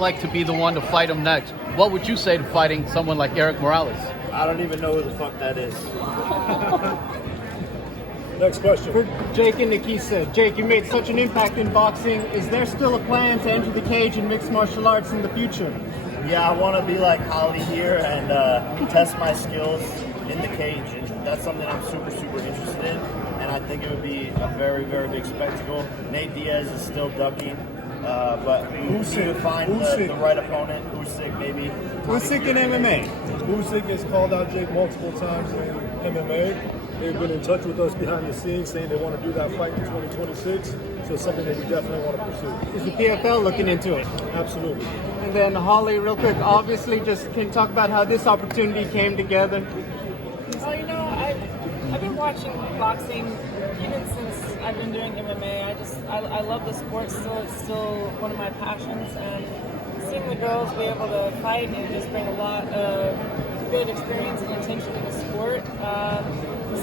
Like to be the one to fight him next. What would you say to fighting someone like Erik Morales? I don't even know who the fuck that is. Next question. For Jake and Nikisa. Jake, you made such an impact in boxing. Is there still a plan to enter the cage in mixed martial arts in the future? Yeah, I want to be like Holly here and test my skills in the cage. And that's something I'm super, super interested in. And I think it would be a very, very big spectacle. Nate Diaz is still ducking. But we need to find the right opponent. Usyk, maybe. Usyk in MMA. Usyk has called out Jake multiple times in MMA. They've been in touch with us behind the scenes saying they want to do that fight in 2026. So it's something that we definitely want to pursue. Is the PFL looking into it? Absolutely. And then Holly, real quick, obviously, just can you talk about how this opportunity came together? Well, you know, I've been watching boxing even since I've been doing MMA. I love the sport still. It's still one of my passions, and seeing the girls be able to fight and just bring a lot of good experience and attention to the sport.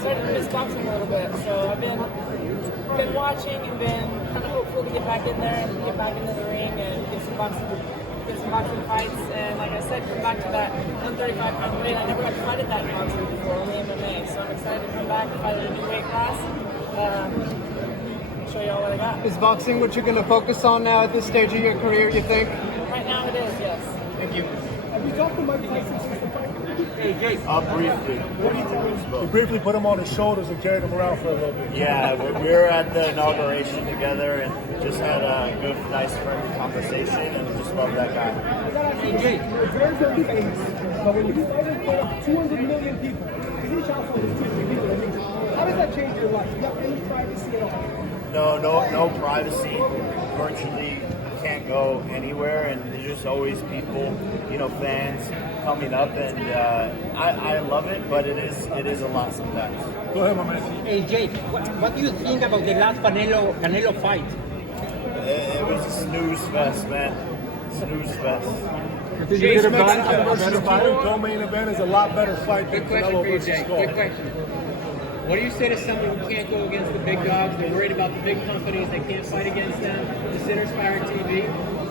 Started to miss boxing a little bit, so I've been watching and been kind of hopeful to get back in there and get back into the ring and get some boxing fights. And like I said, come back to that 135-pound weight. I never got to fight at that in boxing before, only MMA. So I'm excited to come back and fight at a new weight class. Show y'all what I got. Is boxing what you're going to focus on now at this stage of your career, you think? Right now it is, yes. Thank you. Have you talked to Mike Tyson since the fight? Hey, Jake. Briefly. We briefly put him on his shoulders and carried him around for a little bit. Yeah, we were at the inauguration together and just had a good, nice, friendly conversation, and just love that guy. Hey, Jake. You're very, very famous, but when you fight in front of 200 million people, because each household is 200 people, I mean, how does that change your life? Do you have any privacy at all? No privacy. Virtually can't go anywhere, and there's just always people, fans coming up, and I love it, but it is a lot sometimes. Go ahead, my man. Hey Jake, what do you think about the last Canelo fight? It was a snooze fest, man. Snooze fest. Did you get a better fight? Co-main event is a lot better fight than Canelo versus Skull. Good question. What do you say to someone who can't go against the big dogs? They're worried about the big companies. They can't fight against them. The Sinners Fire TV.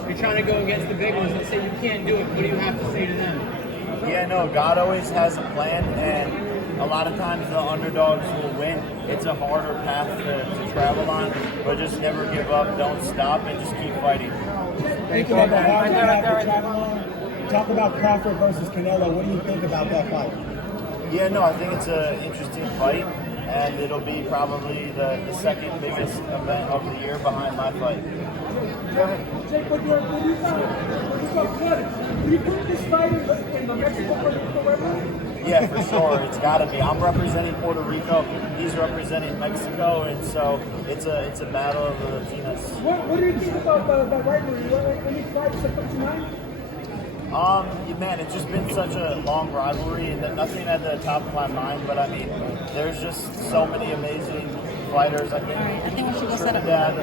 You're trying to go against the big ones and say you can't do it. What do you have to say to them? Yeah, no, God always has a plan, and a lot of times the underdogs will win. It's a harder path to travel on, but just never give up, don't stop, and just keep fighting. Thank you. Talk about Crawford versus Canelo. What do you think about that fight? Yeah, no, I think it's an interesting fight, and it'll be probably the second biggest event of the year behind my fight. Jake, what do you think? Do you put this fight in the Mexico record? Yeah, for sure. It's got to be. I'm representing Puerto Rico. He's representing Mexico, and so it's a battle of the Latinas. What do you think about that rivalry? Any fights that come to mind? Man, it's just been such a long rivalry, and nothing at the top of my mind. But I mean, there's just so many amazing fighters. I think we should go Trinidad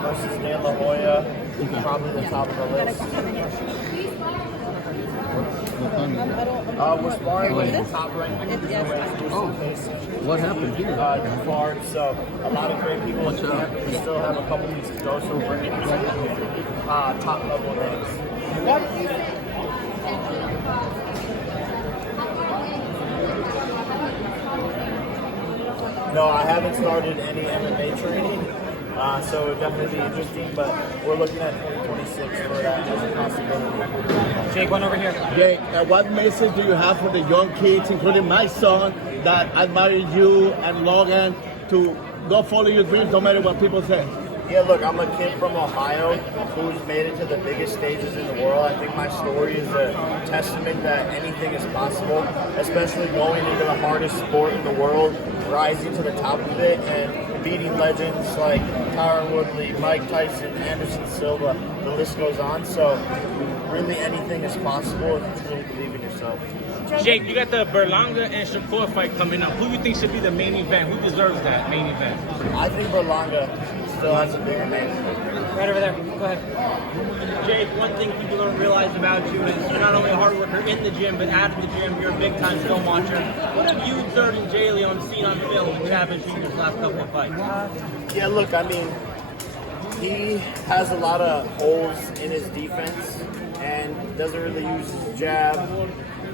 versus De La Hoya, probably the top of the list. We're sparring with the top-ranked What happened here? Far, so a lot of great people in camp. We still have a couple weeks to go, so we're bringing top-level names. No, I haven't started any MMA training, so it would definitely be interesting, but we're looking at 2026 for that as a possibility. Jake, one over here. Jake, what message do you have for the young kids, including my son, that admire you and Logan, to go follow your dreams no matter what people say? Yeah, look, I'm a kid from Ohio who's made it to the biggest stages in the world. I think my story is a testament that anything is possible, especially going into the hardest sport in the world, rising to the top of it, and beating legends like Tyron Woodley, Mike Tyson, Anderson Silva, the list goes on. So really anything is possible if you truly believe in yourself. Jake, you got the Berlanga and Shakur fight coming up. Who do you think should be the main event? Who deserves that main event? I think Berlanga still has a bigger name. Right over there. Go ahead. Jake, one thing people don't realize about you is you're not only a hard worker in the gym, but out of the gym, you're a big-time film watcher. What have you, Third, and Jay Leon seen on film that you haven't seen his last couple of fights? Yeah, look, I mean, he has a lot of holes in his defense, and doesn't really use his jab,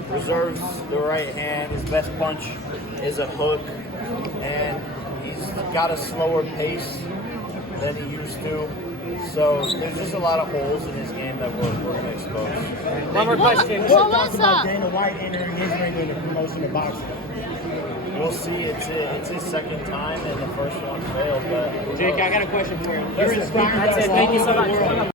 reserves the right hand. His best punch is a hook, and he's got a slower pace than he used to. So there's just a lot of holes in his game that we're going to expose. One more question. What was up? Dana White entering his ring in the promotion of boxing. We'll see. It's his second time, and the first one failed. But Jake, I got a question for you. You're Listen, inspired that's us it. all Thank you over so the much. world.